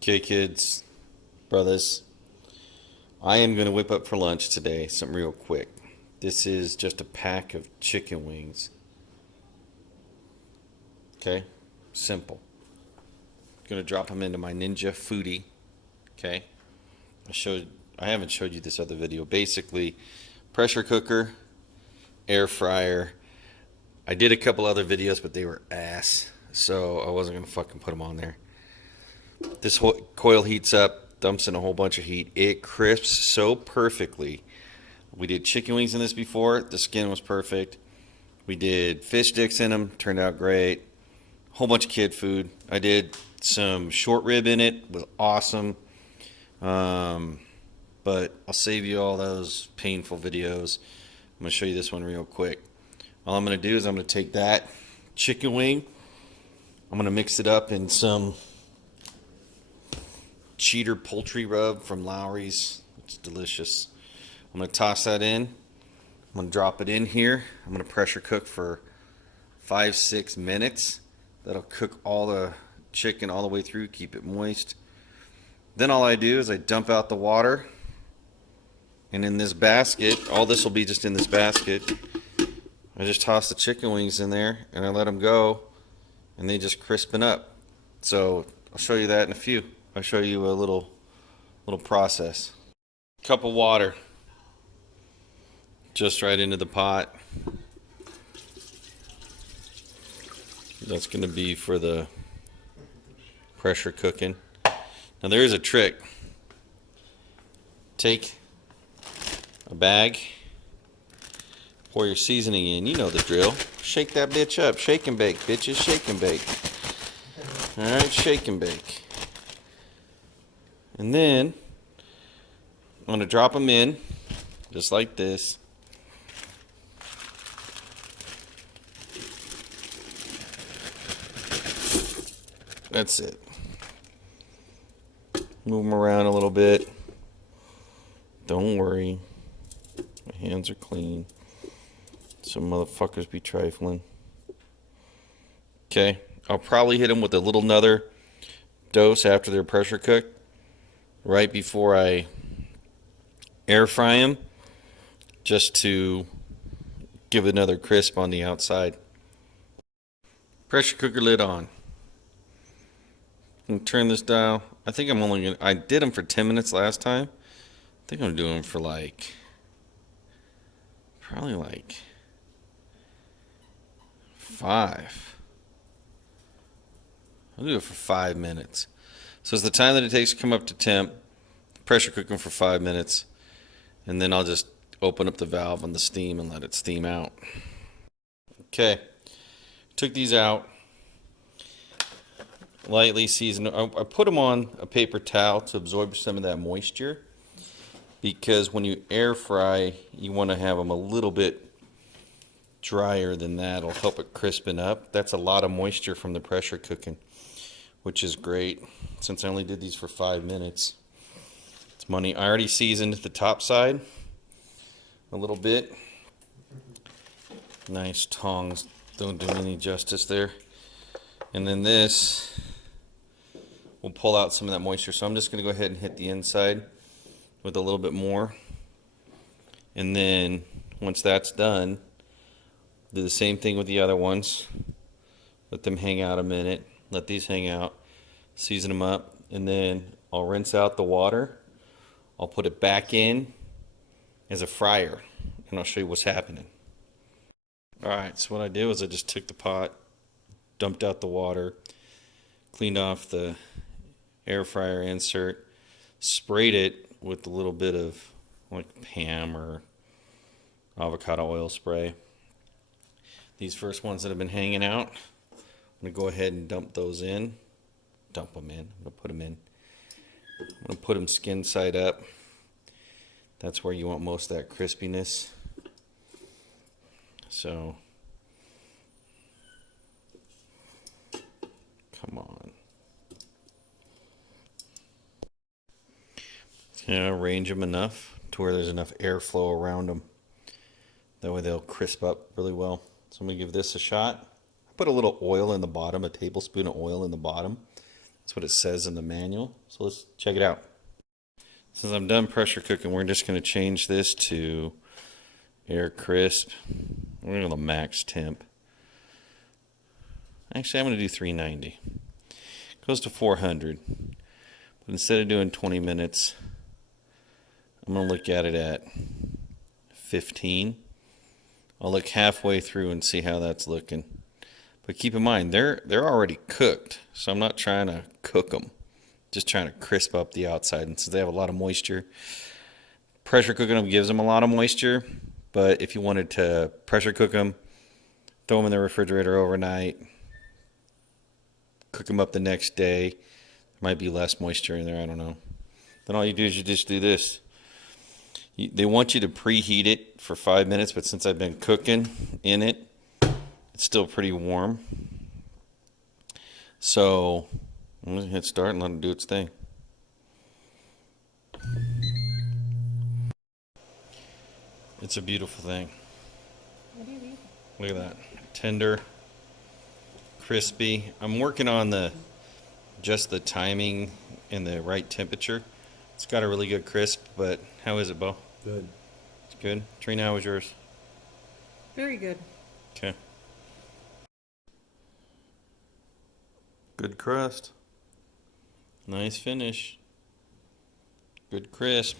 Okay, kids, brothers, I am going to whip up for lunch today something real quick. This is just a pack of chicken wings. Okay, simple. Going to drop them into my Ninja Foodi. Okay, I haven't showed you this other video. Basically, pressure cooker, air fryer. I did a couple other videos, but they were ass, so I wasn't going to fucking put them on there. This whole coil heats up, dumps in a whole bunch of heat. It crisps so perfectly. We did chicken wings in this before. The skin was perfect. We did fish sticks in them. Turned out great. Whole bunch of kid food. I did some short rib in it. Was awesome. But I'll save you all those painful videos. I'm going to show you this one real quick. All I'm going to do is I'm going to take that chicken wing. I'm going to mix it up in some cheater poultry rub from Lowry's. It's delicious. I'm going to toss that in. I'm going to drop it in here. I'm going to pressure cook for 5-6 minutes. That'll cook all the chicken all the way through, keep it moist. Then all I do is I dump out the water. And in this basket, all this will be just in this basket. I just toss the chicken wings in there and I let them go. And they just crispen up. So I'll show you that in a few. I'll show you a little process. Cup of water. Just right into the pot. That's going to be for the pressure cooking. Now there is a trick. Take a bag, pour your seasoning in. You know the drill. Shake that bitch up. Shake and bake, bitches. Shake and bake. Alright, shake and bake. And then I'm going to drop them in just like this. That's it. Move them around a little bit. Don't worry. My hands are clean. Some motherfuckers be trifling. Okay. I'll probably hit them with a little another dose after they're pressure cooked. Right before I air fry them. Just to give it another crisp on the outside. Pressure cooker lid on. And turn this dial. I think I'm only gonna. I did them for 10 minutes last time. I think I'm doing them for probably 5. I'll do it for 5 minutes. So it's the time that it takes to come up to temp. Pressure cook them for 5 minutes, and then I'll just open up the valve on the steam and let it steam out. Okay, took these out. Lightly seasoned. I put them on a paper towel to absorb some of that moisture, because when you air fry, you want to have them a little bit drier than that. It'll help it crispen up. That's a lot of moisture from the pressure cooking, which is great since I only did these for 5 minutes. It's money. I already seasoned the top side a little bit. Nice tongs. Don't do me any justice there. And then this will pull out some of that moisture. So I'm just going to go ahead and hit the inside with a little bit more. And then once that's done, do the same thing with the other ones. Let them hang out a minute. Let these hang out. Season them up. And then I'll rinse out the water. I'll put it back in as a fryer. And I'll show you what's happening. Alright, so what I did was I just took the pot, dumped out the water, cleaned off the air fryer insert, sprayed it with a little bit of Pam or avocado oil spray. These first ones that have been hanging out, I'm going to go ahead and dump those in. Dump them in. I'm going to put them in. I'm going to put them skin side up. That's where you want most of that crispiness. So, come on. Arrange them enough to where there's enough airflow around them. That way they'll crisp up really well. So I'm going to give this a shot. I put a little oil in the bottom, a tablespoon of oil in the bottom. That's what it says in the manual. So let's check it out. Since I'm done pressure cooking, we're just going to change this to air crisp. We're going to go to max temp. Actually, I'm going to do 390. Goes to 400. But instead of doing 20 minutes, I'm going to look at it at 15. I'll look halfway through and see how that's looking. But keep in mind, they're already cooked, so I'm not trying to cook them. Just trying to crisp up the outside. And since they have a lot of moisture, pressure cooking them gives them a lot of moisture. But if you wanted to pressure cook them, throw them in the refrigerator overnight, cook them up the next day, there might be less moisture in there, I don't know. Then all you do is you just do this. They want you to preheat it for 5 minutes, but since I've been cooking in it, it's still pretty warm. So I'm going to hit start and let it do its thing. It's a beautiful thing. What do you mean? Look at that. Tender, crispy. I'm working on just the timing and the right temperature. It's got a really good crisp, but how is it, Bo? Good. It's good. Trina, how was yours? Very good. Okay. Good crust. Nice finish. Good crisp.